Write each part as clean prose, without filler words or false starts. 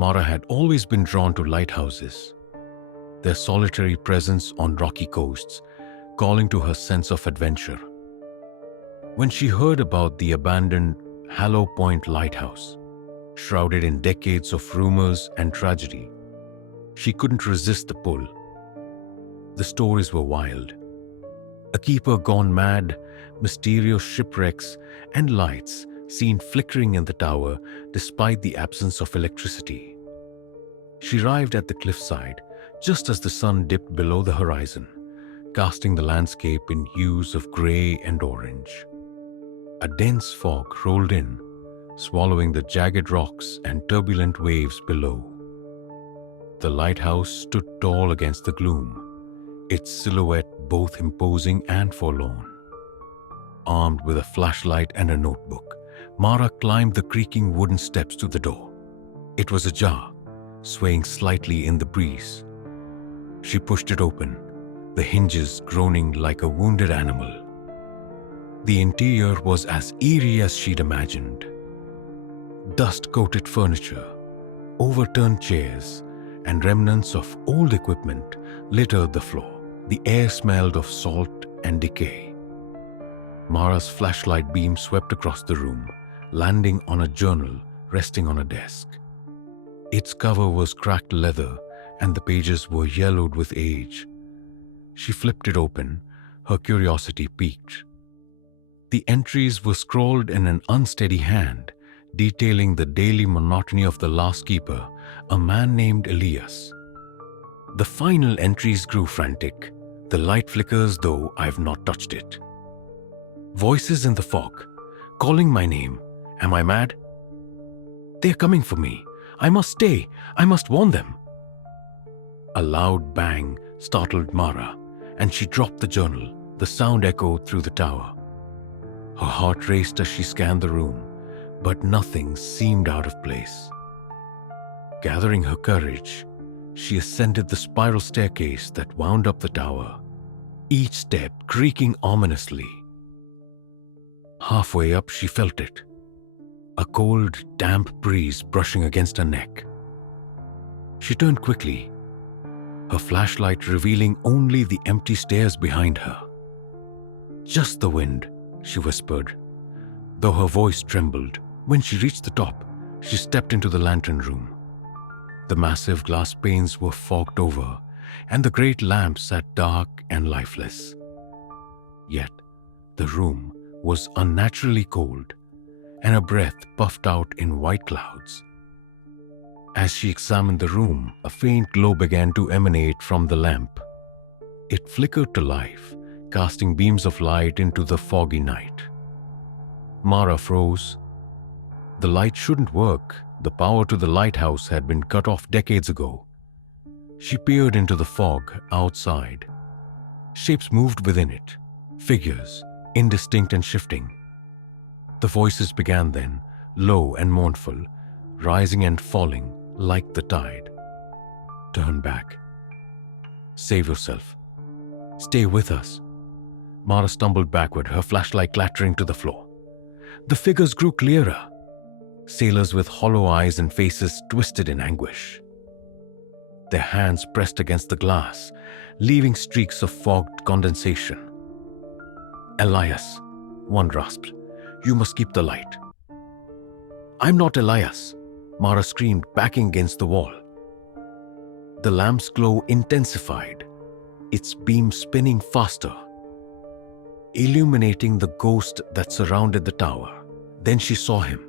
Mara had always been drawn to lighthouses, their solitary presence on rocky coasts, calling to her sense of adventure. When she heard about the abandoned Hallow Point Lighthouse, shrouded in decades of rumors and tragedy, she couldn't resist the pull. The stories were wild. A keeper gone mad, mysterious shipwrecks, and lights seen flickering in the tower despite the absence of electricity. She arrived at the cliffside just as the sun dipped below the horizon, casting the landscape in hues of grey and orange. A dense fog rolled in, swallowing the jagged rocks and turbulent waves below. The lighthouse stood tall against the gloom, its silhouette both imposing and forlorn. Armed with a flashlight and a notebook, Mara climbed the creaking wooden steps to the door. It was ajar, swaying slightly in the breeze. She pushed it open, the hinges groaning like a wounded animal. The interior was as eerie as she'd imagined. Dust-coated furniture, overturned chairs, and remnants of old equipment littered the floor. The air smelled of salt and decay. Mara's flashlight beam swept across the room, landing on a journal resting on a desk. Its cover was cracked leather, and the pages were yellowed with age. She flipped it open, her curiosity piqued. The entries were scrawled in an unsteady hand, detailing the daily monotony of the last keeper, a man named Elias. The final entries grew frantic. The light flickers, though I've not touched it. Voices in the fog, calling my name. Am I mad? They're coming for me. I must stay. I must warn them. A loud bang startled Mara, and she dropped the journal. The sound echoed through the tower. Her heart raced as she scanned the room, but nothing seemed out of place. Gathering her courage, she ascended the spiral staircase that wound up the tower, each step creaking ominously. Halfway up, she felt it. A cold, damp breeze brushing against her neck. She turned quickly, her flashlight revealing only the empty stairs behind her. "Just the wind," she whispered, though her voice trembled. When she reached the top, she stepped into the lantern room. The massive glass panes were fogged over, and the great lamp sat dark and lifeless. Yet, the room was unnaturally cold, and her breath puffed out in white clouds. As she examined the room, a faint glow began to emanate from the lamp. It flickered to life, casting beams of light into the foggy night. Mara froze. The light shouldn't work. The power to the lighthouse had been cut off decades ago. She peered into the fog outside. Shapes moved within it, figures, indistinct and shifting. The voices began then, low and mournful, rising and falling like the tide. "Turn back. Save yourself. Stay with us." Mara stumbled backward, her flashlight clattering to the floor. The figures grew clearer. Sailors with hollow eyes and faces twisted in anguish. Their hands pressed against the glass, leaving streaks of fogged condensation. "Elias," one rasped, "you must keep the light." "I'm not Elias," Mara screamed, backing against the wall. The lamp's glow intensified, its beam spinning faster, illuminating the ghost that surrounded the tower. Then she saw him.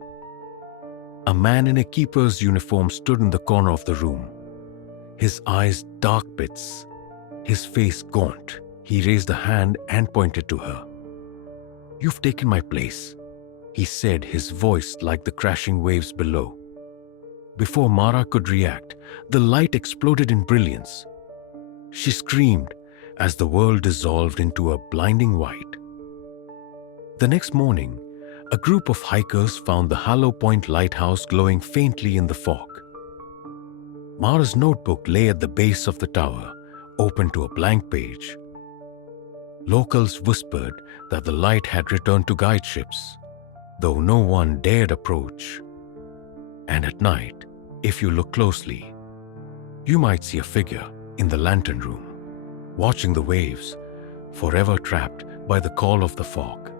A man in a keeper's uniform stood in the corner of the room, his eyes dark pits, his face gaunt. He raised a hand and pointed to her. "You've taken my place," he said, his voice like the crashing waves below. Before Mara could react, the light exploded in brilliance. She screamed as the world dissolved into a blinding white. The next morning, a group of hikers found the Hallow Point Lighthouse glowing faintly in the fog. Mara's notebook lay at the base of the tower, open to a blank page. Locals whispered that the light had returned to guide ships, though no one dared approach. And at night, If you look closely, you might see a figure in the lantern room, watching the waves, forever trapped by the call of the fog.